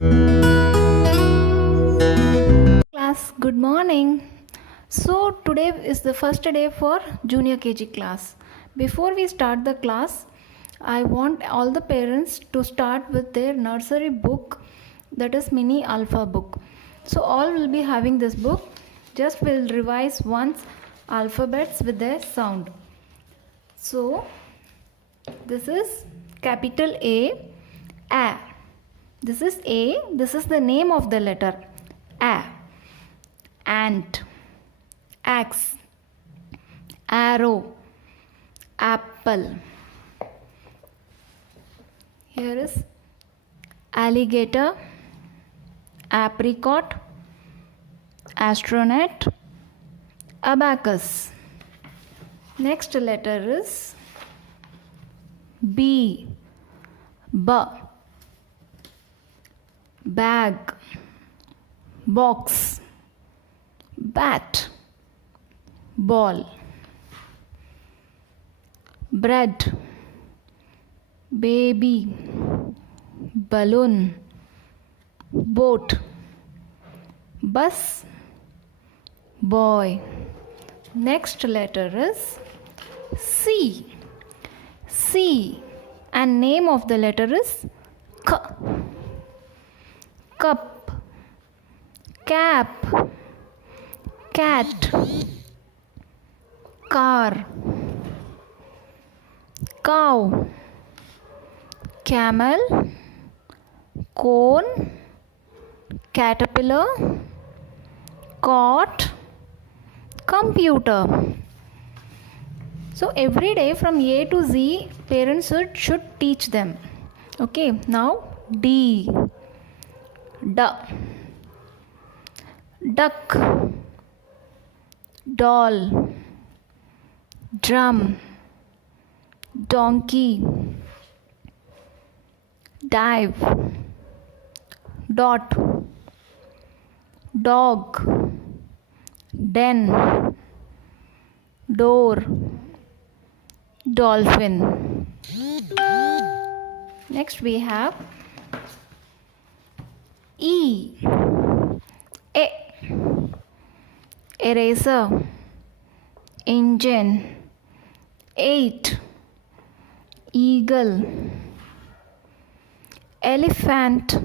Class, good morning. So, today is the first day for junior KG class. Before we start the class, I want all the parents to start with their nursery book, that is mini alpha book. So, all will be having this book. Just will revise once alphabets with their sound. So, this is capital A. This is A. This is the name of the letter A. Ant, axe, arrow, apple. Here is alligator, apricot, astronaut, abacus. Next letter is B. Bag, box, bat, ball, bread, baby, balloon, boat, bus, boy. Next letter is C. And name of the letter is K. Cup, cap, cat, car, cow, camel, cone, caterpillar, cot, computer. So every day from A to Z, parents should teach them. Okay, now D. Duck, doll, drum, donkey, dive, dot, dog, den, door, dolphin. Next we have E. Eraser, engine, 8, eagle, elephant,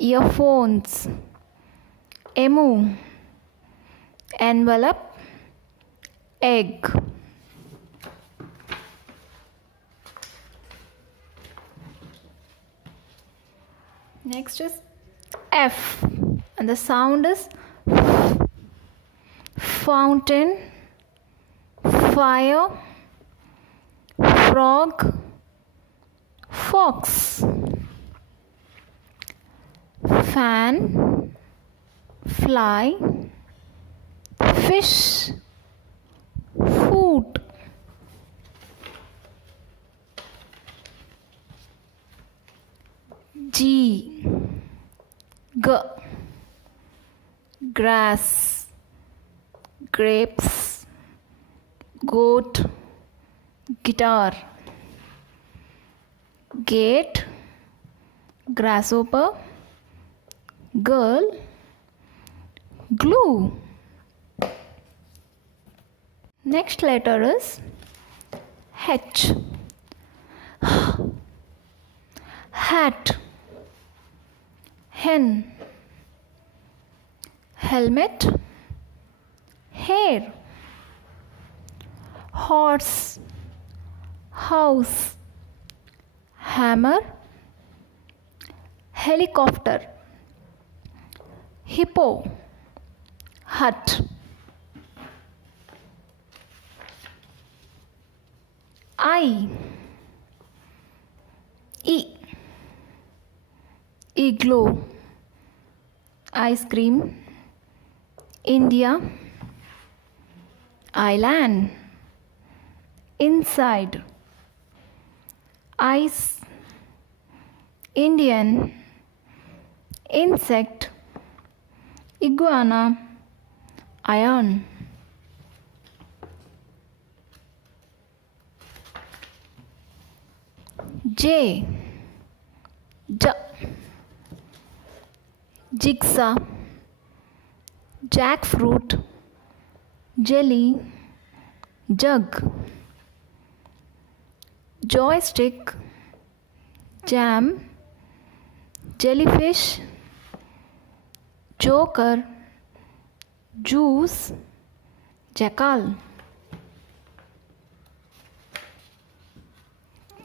earphones, emu, envelope, egg. Next is F, and the sound is fountain, fire, frog, fox, fan, fly, fish, food. G, grass, grapes, goat, guitar, gate, grasshopper, girl, glue. Next letter is H. Hat, hen, helmet, hair, horse, house, hammer, helicopter, hippo, hut. Igloo, ice cream, India, island, inside, ice, Indian, insect, iguana, iron. J, J, jigsaw, jackfruit, jelly, jug, joystick, jam, jellyfish, joker, juice, jackal.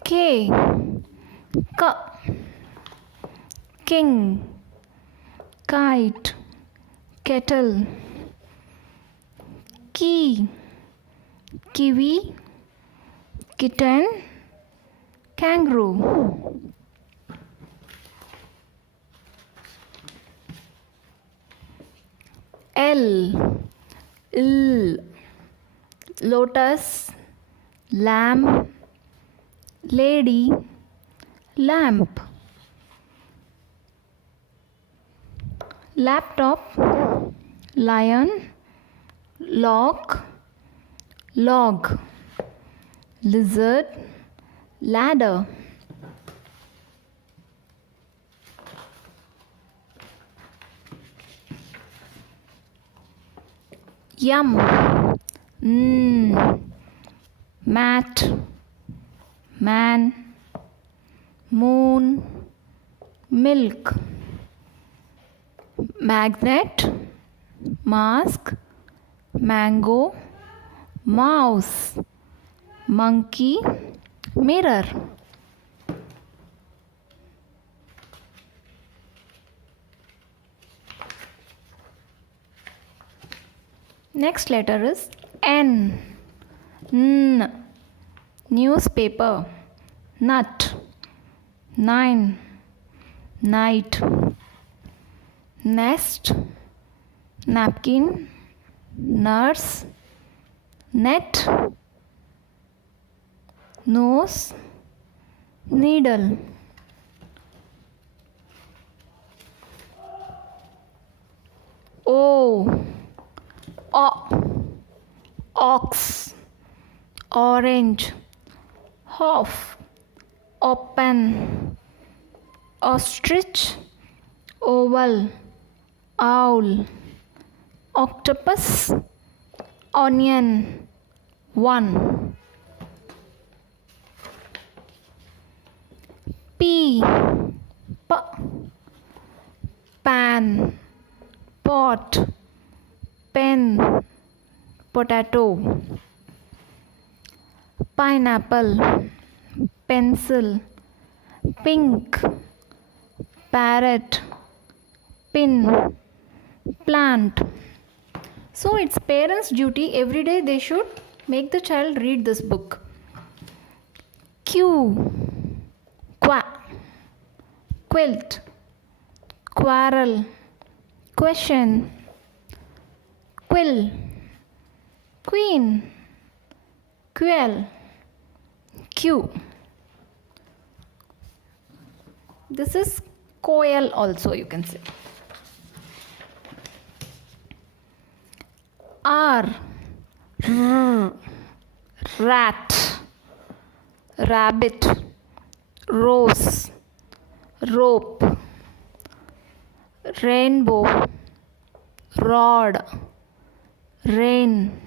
K, king, kite, kettle, key, kiwi, kitten, kangaroo. L, ill, lotus, lamb, lady, lamp, laptop, lion, lock, log, lizard, ladder. Yum, mat, man, moon, milk, magnet, mask, mango, mouse, monkey, mirror. Next letter is N. Newspaper, nut, nine, night, nest, napkin, nurse, net, nose, needle. O, ox, orange, half, open, ostrich, oval, owl, octopus, onion, one. P, pan, pot, pen, potato, pineapple, pencil, pink, parrot, pin, plant. So it's parents' duty every day they should make the child read this book. Q, quilt, quarrel, question, quill, queen, quell, Q. This is coil also, you can say. R, rat, rabbit, rose, rope, rainbow, rod, rain,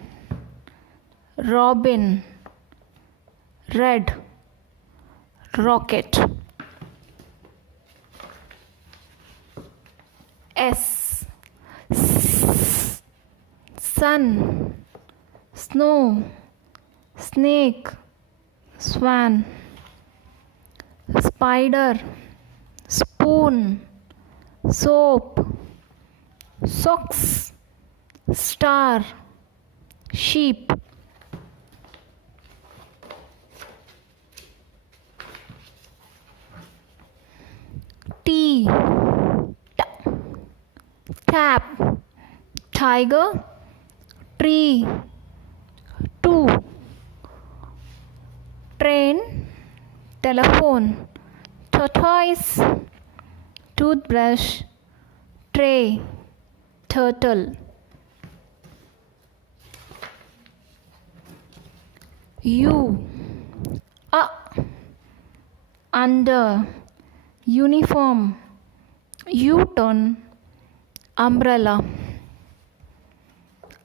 robin, red, rocket. S, sun, snow, snake, swan, spider, spoon, soap, socks, star, sheep. T, tap, tiger, tree, two, train, telephone, tortoise, toothbrush, tray, turtle. U, under, uniform, U-turn, umbrella,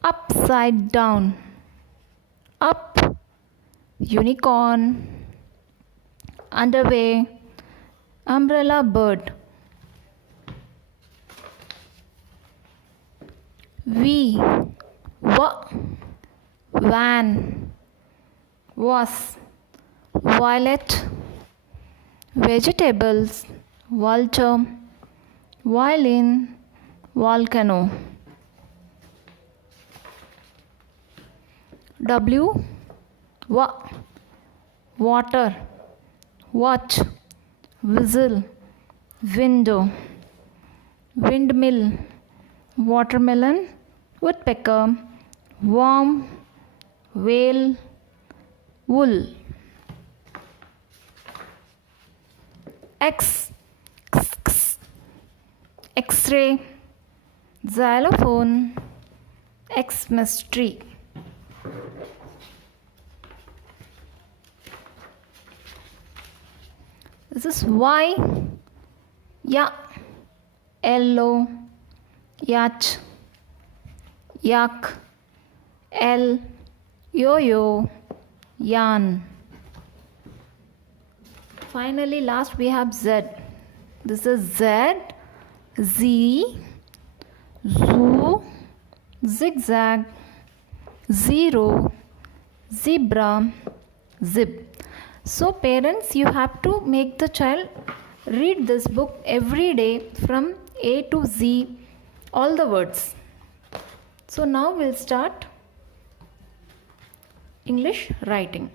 upside down, up, unicorn, underway, umbrella bird, V, van, was, violet, vegetables, vulture, violin, volcano, W, water, watch, whistle, window, windmill, watermelon, woodpecker, worm, whale, wool. X, X-ray, xylophone, Xmas tree. This is Y, yellow, yacht, yak, L, yo-yo, yarn. Finally, last we have Z. This is Z, Z, zoo, zigzag, zero, zebra, zip. So parents, you have to make the child read this book every day from A to Z, all the words. So now we'll start English writing.